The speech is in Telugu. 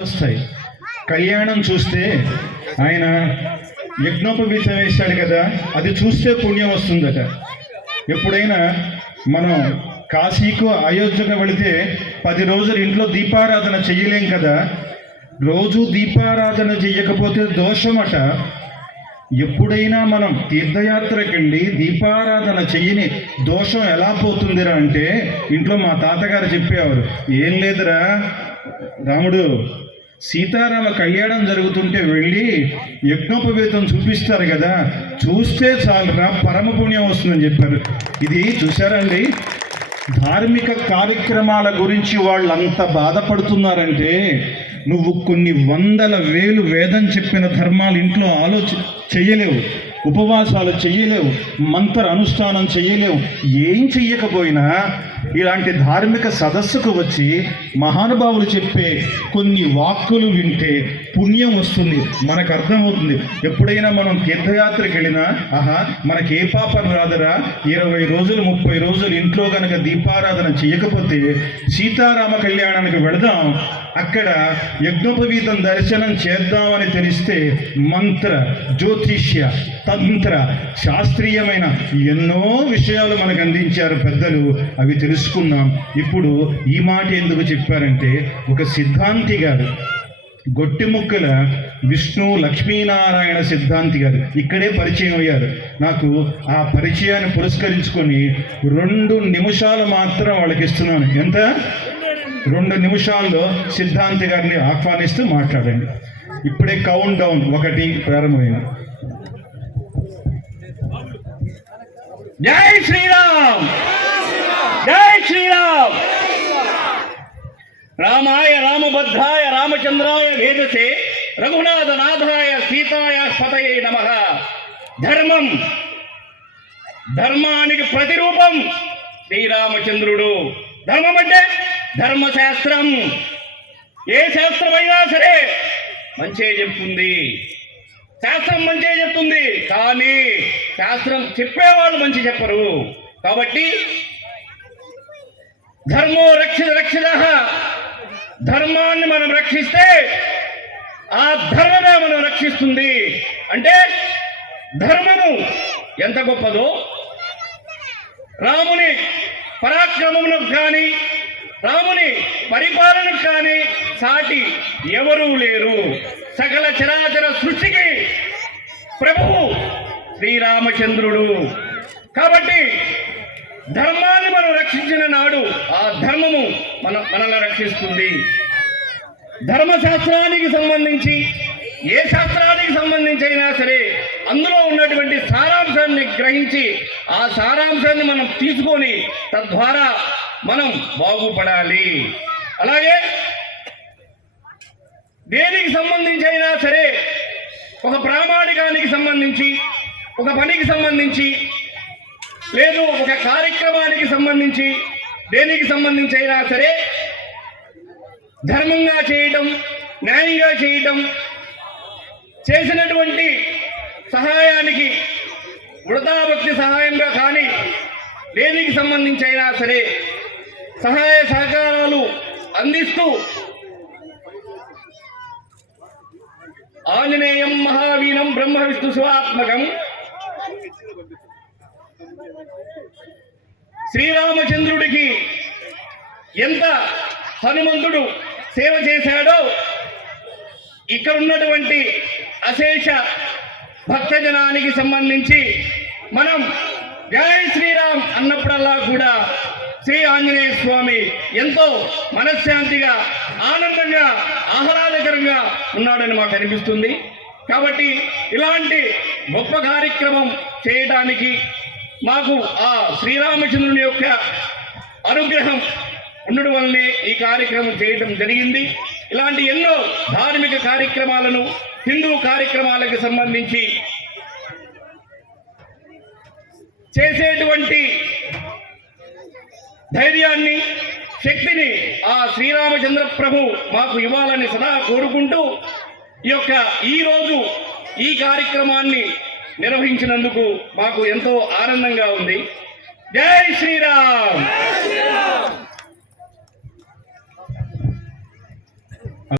వస్తాయి. కళ్యాణం చూస్తే ఆయన యజ్ఞోపవీతం వేశాడు కదా అది చూస్తే పుణ్యం వస్తుందట. ఎప్పుడైనా మనం కాశీకు అయోధ్యకు వెళితే పది రోజులు ఇంట్లో దీపారాధన చెయ్యలేం కదా? రోజు దీపారాధన చెయ్యకపోతే దోషమట. ఎప్పుడైనా మనం తీర్థయాత్రకి వెళ్ళి దీపారాధన చెయ్యని దోషం ఎలా పోతుందిరా అంటే ఇంట్లో మా తాతగారు చెప్పేవారు ఏం లేదురా రాముడు సీతారామ కళ్యాణం జరుగుతుంటే వెళ్ళి యజ్ఞోపవేతం చూపిస్తారు కదా. చూస్తే చాలురా పరమ పుణ్యం వస్తుందని చెప్పారు. ఇది చూసారండి ధార్మిక కార్యక్రమాల గురించి వాళ్ళు అంత బాధపడుతున్నారంటే నువ్వు కొన్ని వందల వేలు వేదం చెప్పిన ధర్మాలు ఇంట్లో ఆలోచి చెయ్యలేవు. ఉపవాసాలు చెయ్యలేవు. మంత్ర అనుష్ఠానం చెయ్యలేవు. ఏం చెయ్యకపోయినా ఇలాంటి ధార్మిక సదస్సుకు వచ్చి మహానుభావులు చెప్పే కొన్ని వాక్కులు వింటే పుణ్యం వస్తుంది మనకు అర్థమవుతుంది. ఎప్పుడైనా మనం తీర్థయాత్రకి వెళ్ళినా ఆహా మనకి ఏ పాపం రాదరా? ఇరవై రోజులు ముప్పై రోజులు ఇంట్లో కనుక దీపారాధన చేయకపోతే సీతారామ కళ్యాణానికి వెళదాం. అక్కడ యజ్ఞోపవీతం దర్శనం చేద్దామని తెలిస్తే మంత్ర జ్యోతిష్య తంత్ర శాస్త్రీయమైన ఎన్నో విషయాలు మనకు అందించారు పెద్దలు. అవి తెలుసుకున్నాం ఇప్పుడు ఈ మాట ఎందుకు చెప్పారంటే ఒక సిద్ధాంతి గారు గొట్టిముక్కల విష్ణు లక్ష్మీనారాయణ సిద్ధాంతి గారు ఇక్కడే పరిచయం అయ్యారు. నాకు ఆ పరిచయాన్ని పురస్కరించుకొని రెండు నిమిషాలు మాత్రం వాళ్ళకి ఇస్తున్నాను. ఎంత? రెండు నిమిషాల్లో సిద్ధాంతి గారిని ఆహ్వానిస్తూ మాట్లాడండి. ఇప్పుడే కౌంట్ డౌన్ ఒకటి ప్రారంభమైంది. జై శ్రీరామ్! శ్రీరామ్! రామాయ రామభద్రాయ రామచంద్రాయ వేదసే రఘునాథనాథాయ సీతాయ పతయే నమ. ధర్మం! ధర్మానికి ప్రతిరూపం! శ్రీరామచంద్రుడు. ధర్మం అంటే ధర్మశాస్త్రం. ఏ శాస్త్రమైనా సరే మంచే చెప్తుంది. శాస్త్రం మంచిగా చెప్తుంది. కానీ శాస్త్రం చెప్పేవాళ్ళు మంచి చెప్పరు. కాబట్టి ధర్మో రక్షిత రక్షిత. ధర్మాన్ని మనం రక్షిస్తే ఆ ధర్మమే మనం రక్షిస్తుంది. అంటే ధర్మము ఎంత గొప్పదో రాముని పరాక్రమమును కానీ రాముని పరిపాలనకు కానీ సాటి ఎవరూ లేరు. సకల చరాచర సృష్టికి ప్రభువు శ్రీరామచంద్రుడు. కాబట్టి ధర్మాన్ని మనం రక్షించిన నాడు ఆ ధర్మము మన మనల్ని రక్షిస్తుంది. ధర్మశాస్త్రానికి సంబంధించి ఏ శాస్త్రానికి సంబంధించి అయినా సరే అందులో ఉన్నటువంటి సారాంశాన్ని గ్రహించి ఆ సారాంశాన్ని మనం తీసుకొని తద్వారా మనం బాగుపడాలి. అలాగే దేనికి సంబంధించి అయినా సరే ఒక ప్రామాణికానికి సంబంధించి ఒక పనికి సంబంధించి లేదు ఒక కార్యక్రమానికి సంబంధించి దేనికి సంబంధించి అయినా సరే ధర్మంగా చేయటం న్యాయంగా చేయటం చేసినటువంటి సహాయానికి వృతాభక్తి సహాయంగా కానీ దేనికి సంబంధించి అయినా సరే సహాయ సహకారాలు అందిస్తూ ఆంజనేయం మహావీనం బ్రహ్మ విష్ణు శివాత్మకం శ్రీరామచంద్రుడికి ఎంత హనుమంతుడు సేవ చేశాడో ఇక్కడ ఉన్నటువంటి అశేష భక్తజనానికి సంబంధించి మనం జయ శ్రీరామ్ అన్నప్పుడల్లా కూడా శ్రీ ఆంజనేయ స్వామి ఎంతో మనశ్శాంతిగా ఆనందంగా ఆహ్లాదకరంగా ఉన్నాడని మాకు అనిపిస్తుంది. కాబట్టి ఇలాంటి గొప్ప కార్యక్రమం చేయడానికి మాకు ఆ శ్రీరామచంద్రుని యొక్క అనుగ్రహం ఉండడం వల్లనే ఈ కార్యక్రమం చేయడం జరిగింది. ఇలాంటి ఎన్నో ధార్మిక కార్యక్రమాలను హిందూ కార్యక్రమాలకు సంబంధించి చేసేటువంటి ధైర్యాన్ని శక్తిని ఆ శ్రీరామచంద్ర ప్రభు మాకు ఇవ్వాలని సదా కోరుకుంటూ ఈ యొక్క ఈరోజు ఈ కార్యక్రమాన్ని నిర్వహించినందుకు మాకు ఎంతో ఆనందంగా ఉంది. జై శ్రీరామ్!